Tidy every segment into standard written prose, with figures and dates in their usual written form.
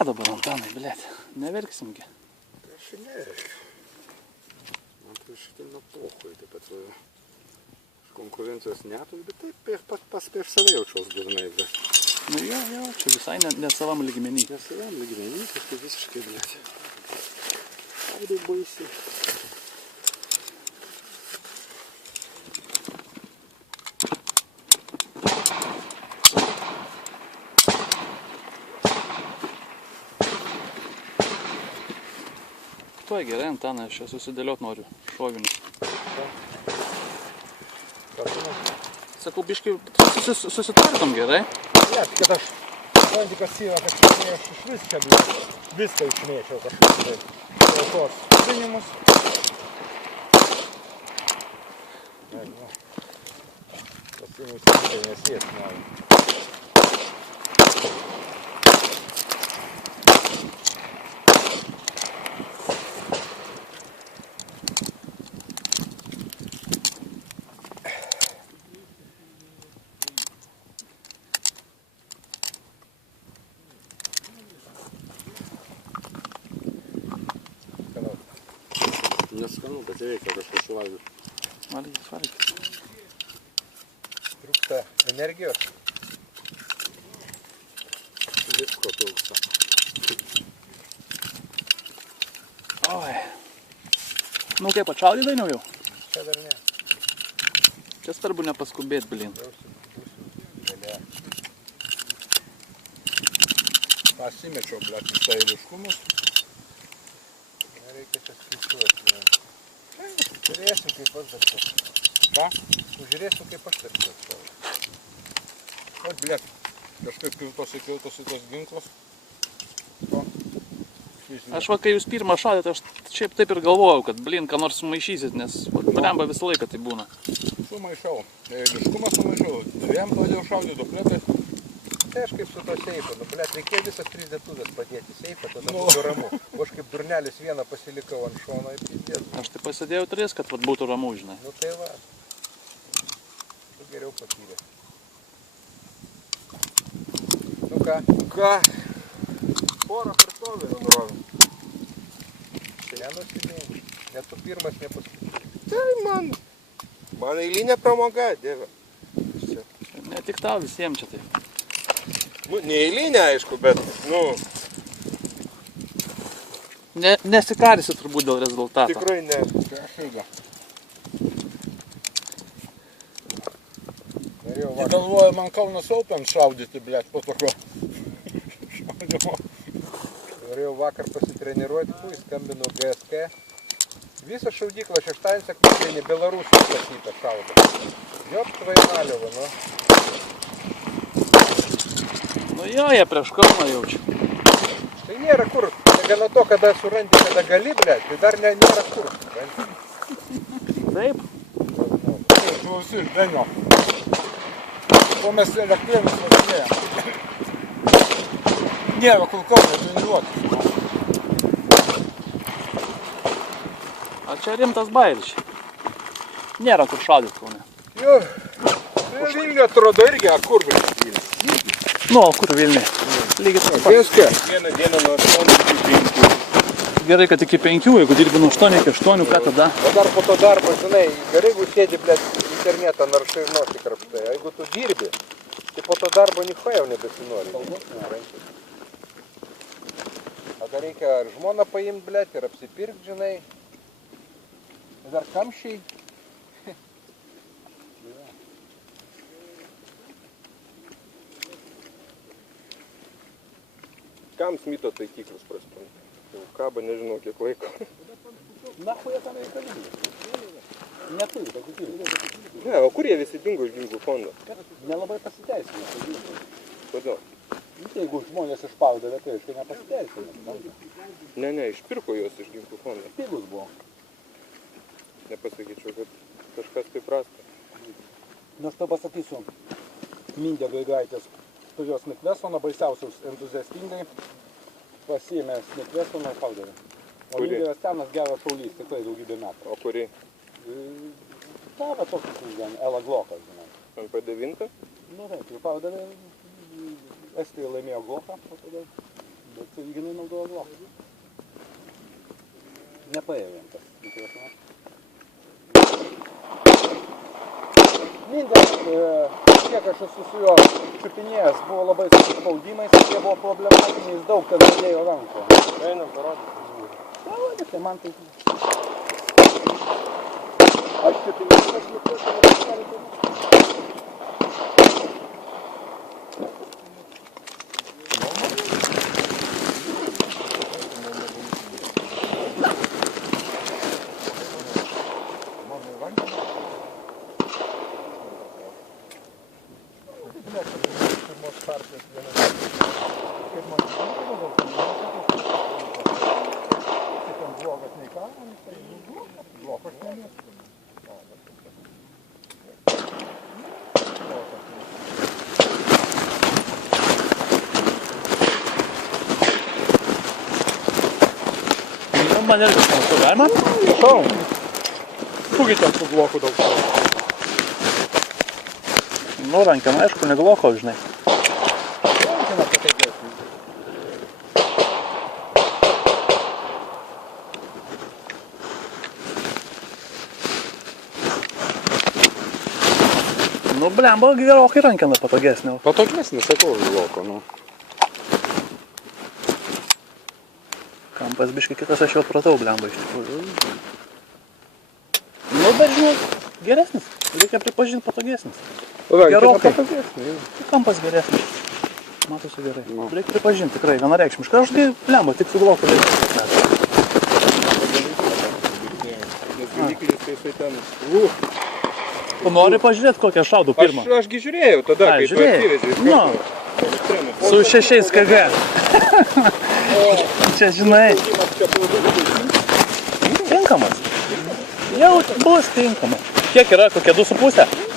ką dabar, Antanai, blėt? Neverksimgi. Tai aš ir neverkiu. Man tai šitai nuo pohui, taip pat konkurencijos neturi, bet taip prieš save jaučiaus durnai, bet. Nu jo, čia visai ne savam lygmenį. Ne savam lygmenį, kažkaip visiškai, blėt. Aidai baisiai. Tuoj gerai, Antanai, aš čia susidėliot noriu šovinius. Sakau, biškai, susitartum gerai? Ne, kad aš santykas įva, kad aš iš viską išmėčiau kažkaip tai. Dėl tos pinimus. Ne, nu. Tas pinimus tikrai nesies, nori. Neskanu, bet reikia kažką suvalgyti. Valgyti. Trūksta energijos. Visko trūksta. Oi. Nu kaip, atšaudė dainiau jau? Čia dar ne. Čia svarbu nepaskubėt, blin. Pasimečiau, blėt, į eiliškumus. Nereikia čia skaičiuoti. Žiūrėsim, kaip aš darsiu. Ką? Žiūrėsim, kaip aš darsiu. O, blėt, kažkaip kiltosi tos ginklos. O. Aš va, kai jūs pirmą šaudėte, aš šiaip taip ir galvojau, kad blin, ką nors sumaišysit, nes blemba visą laiką tai būna. Sumaišiau. Eiliškumą sumaišiau. Dviem pradėjau šaudyti dupletai. Tai aš kaip su to seifu, nu, blėt, reikėjo visas 3 dėtuvės padėti seifą, tada būtų ramu. O aš kaip durnelis vieną pasilikau ant šono ir pidėt. Aš tai pasidėjau 3, kad būtų ramu, žinai. Nu tai va. Tu geriau patyrė. Nu ką? Ką? Porą kartovį nurovim. Nenusidėjai. Net tu pirmas nepaskutinė. Tai man eilinė pramoga, dieve. Ne tik tau, visiems čia taip. Nu, neeilinė, aišku, bet, nu... Nesikarisi turbūt dėl rezultato. Tikrai ne. Čia aš ilga. Galvoju, man Kaunas Open šaudyti, blėt, po tokio šaudimo. Norėjau vakar pasitreniruoti, skambinu GSK. Visą šaudyklą šeštadienį sekmadienį Belarusų statytą šaudą. Jop, tvaimaliova, nu. Nu jo, jie prieš Kauną jaučiu. Tai nėra kur. Negana to, kada surandi, kada gali, blėt, tai dar nėra kur. Taip? Taip, klausyk, Denio. O mes elektrėnus važinėjom. Nėra kur Kauną treniruoti. A čia rimtas bairis. Nėra kur šaudyti Kaune. Jo, Vilniuje atrodo irgi, a kur Vilniuje? Nu, kur Vilniuje? Lygiai taip pat. Viską. Vieną dieną nuo 8 iki 5. Gerai, kad iki 5, jeigu dirbi nuo 8 iki 8, ką tada? O dar po to darbo, žinai, gerai, jeigu sėdi, blėt, internetą naršai ir nosį krapštai. O jeigu tu dirbi, tai po to darbo nieko jau nebesinori. O dar reikia ar žmoną paimti, blėt, ir apsipirkti, žinai. Dar kamščiai. Kam smito taikiklius praspranta? Jau kaba nežinau kiek laiko. Nahu jie tam reikalingi? Neturi taikiklių. Ne, o kur jie visi dingo iš ginklų fondo? Nelabai pasiteisina. Kodėl? Jeigu žmonės išpardavė, tai aiškiai nepasiteisina. Ne, išpirko juos iš ginklų fondo. Pigus buvo. Nepasakyčiau, kad kažkas tai prasta. Nes to pasakysiu, Mindė Gaigaitės turėjo Smith-Wessoną, baisiausius entuziastingai pasiėmė Smith-Wessoną ir pardavė. O Mindė senas geras šaulys, tikrai daugybė metų. O kuri? Ta, va tokius uždien, Ela Glokas, žinai. MP9? Nu taip, ir pardavė, Estija laimėjo Gloką, o tada Bet sąlyginai naudojo bloką. Nepaėjo jam tas mikrofonas. Mindės, kiek aš esu su juo čiupinėjęs, buvo labai su spaudimais, jie buvo problematiniai, jis daug ten padėjo ranko. Einam, parodyti. Parodė, tai man tai... Aš čiupinėjęs, aš lipuosi, bet aš noriu. Man irgi panašu, galima? Šau. Kūgi ten su bloku daug. Nu, rankiam, aišku, ne gloko, žinai. Rankina pataigėsi. Nu, blemba, gerokai rankina patogesnė. Patogesnis, sakau, bloko, nu. Kampas biškai kitas, aš jau atpratau, blemba, iš tikrųjų. Nu, bet, žinai, geresnis. Reikia pripažinti patogesnis. Gerokai. Kampas geresnis. Matosi gerai. Reikia pripažinti tikrai, vienareikšmiškai. Aš tai, blemba, tik su bloku reikia. Nes galiklis, tai jisai ten... Tu nori pažiūrėti, kokią šaudų pirmą? Ašgi žiūrėjau tada, Ai, kai tu žiūrėjai? atsivežė. Nu, su 6 kg. Čia, žinai, tinkamas. Jau bus tinkamas. Kiek yra, kokie 2,5?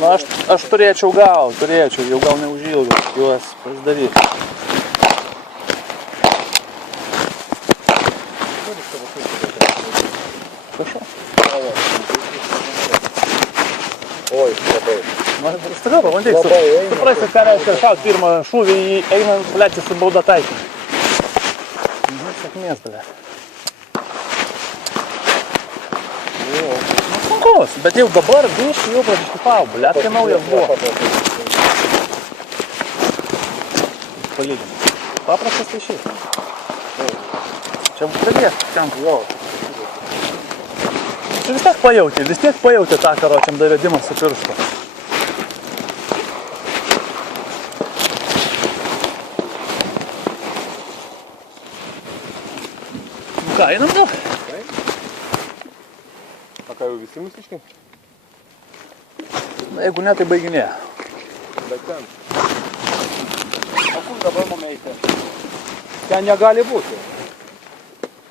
Nu, aš turėčiau, jau gal neužilgo juos pasidaryti. Prašau. Oi, labai. Na, staiga, pabandyk. Suprasti, ką reiškia šaut pirmą šūvį į einant, plečiasi su bauda taikinį. Sėkmės davė. Sunkus, bet jau dabar biškai jau pradiškipau, bletkai naujas buvo. Palyginti. Paprastas tai šiaip. Čia pradės, ten. Čia vis tiek pajauti tą karočiam davedimą su pirštu. Nu ką, einam gal? A ką jau visi mūsiškai? Na, jeigu ne, tai baiginėja. Bet ten. O kur dabar mum eiti? Ten negali būti.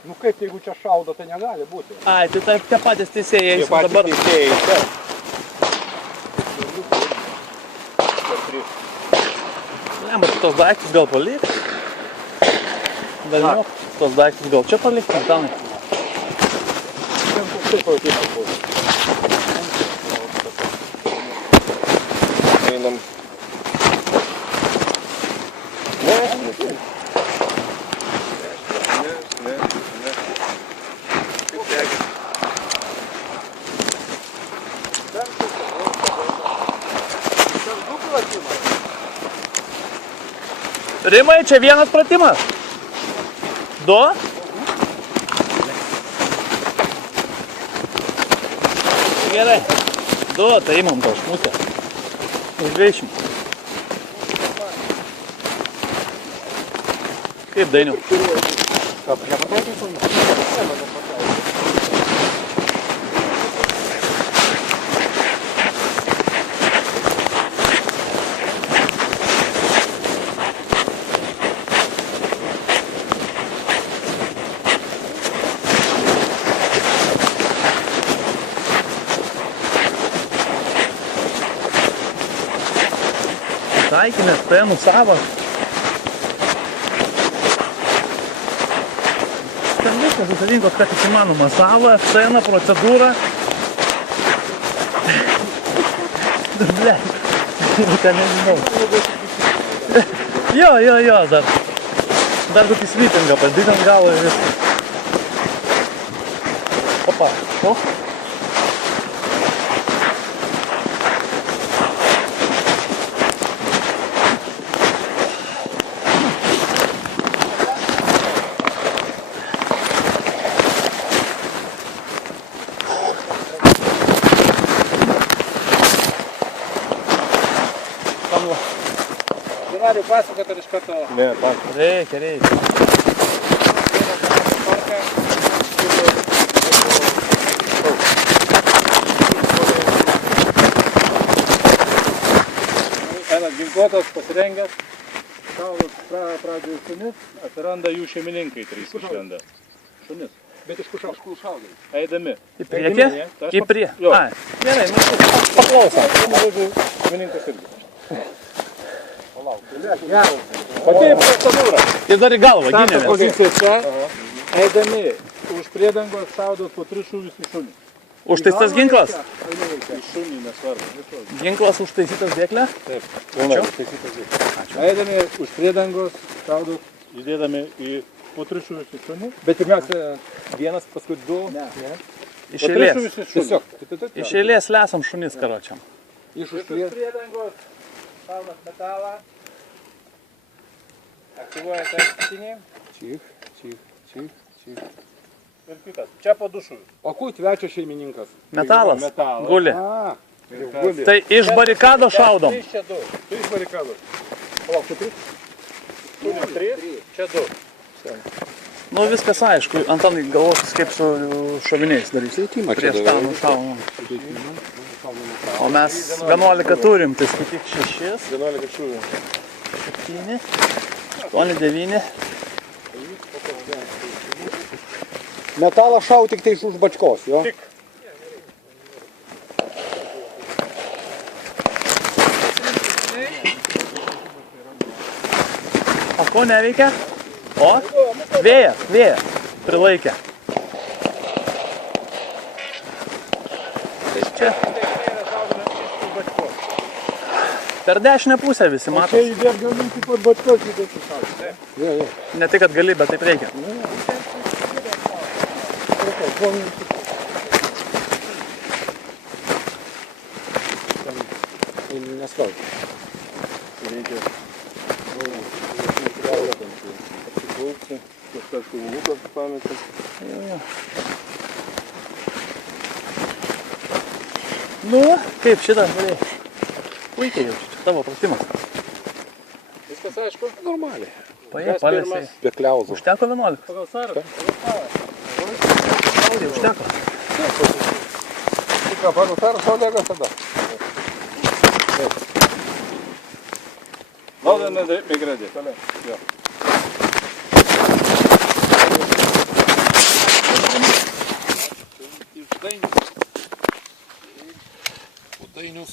Nu kaip, jeigu čia šaudo, tai negali būti. Ai, tai taip tie patys teisėjai eisim dabar. Tie patys teisėjai, čia. Lemba, tos daiktus gal palik. Velniop, tos daiktus gal čia palik, Antanai. Taip jau taip buvo. Einam. Ne. Rimai, čia vienas pratimas. 2. Gerai. 2, tai imam to šmutę. Užveišim. Kaip, Dainiau? taikinės, penų savas. Ten viskas susirinkos, kad tik įmanoma. Sava, sena, procedūra. Ble, ten nežinau. Jo, dar kokį slytingą padidint galą ir viską. Opa, o? Noriu pasakoti ar iš karto. Ne, pasakot. Reikia. Vienas ginkluotas, pasirengęs, šaudas pradėjo šunis, atsiranda jų šeimininkai 3 išlenda. Šunis. Bet iš kur šaudai? Eidami. Į priekį? Į priekį. Jo. Ai, gerai, mes paklausom. Šeimininkas irgi. Pati procedūra. Ir dar į galvą, Starto gynėmės. pozicija čia, eidami už priedangos šaudos po 3 šūvius į šunį. Užtaistas ginklas? Į šunį nesvarbu. Ginklas užtaisytas dėklę? Taip. Ačiū. Eidami už priedangos šaudos, įdėdami į po 3 šūvius į šunį. Bet pirmiausia, vienas, paskui 2. Ne. Iš Po 3 eilės. šūvius į šunį. Tiesiog. Iš eilės lesam šunis karočiam. Iš už Už priedangos šaudas metalą. Aktyvuojate aktinį. Čich. Ir kitas. Čia po 2 šūvius. O kur tvečio šeimininkas? Metalas. Metalas. Guli. A, Tai iš barikado šaudom. 3 čia 2. 3 barikados. Palauk, čia 3? Turim 3, čia 2. Nu viskas aišku, Antanai galvosis kaip su šoviniais darys. Prieš tą nušaunam. O mes 11 turim, tai skaityk 6, 11 šūvių. 7, 8, 9. Metalą šau tik tai iš už bačkos, jo? Tik. O ko neveikia? O? Vėja. Prilaikė. Čia. Per dešinę pusę visi mato. įdėt gaminti po bačkos įdėti šaudyti. Jo. Ne tik, kad gali, bet taip reikia. Nesvarbu. Kažkas kūvinukas pametas. Nu, kaip šitas varėjai? Puikiai jau, čia tavo pratimas. Viskas aišku? Normaliai. Paėjai, palėsiai. Be kliauzų. Užteko 11. Pagal sąrašą. Užteko. Tik ką, pagal sąrašą Olegas tada. Valdame migradį. Toliau. Jo. Dainius.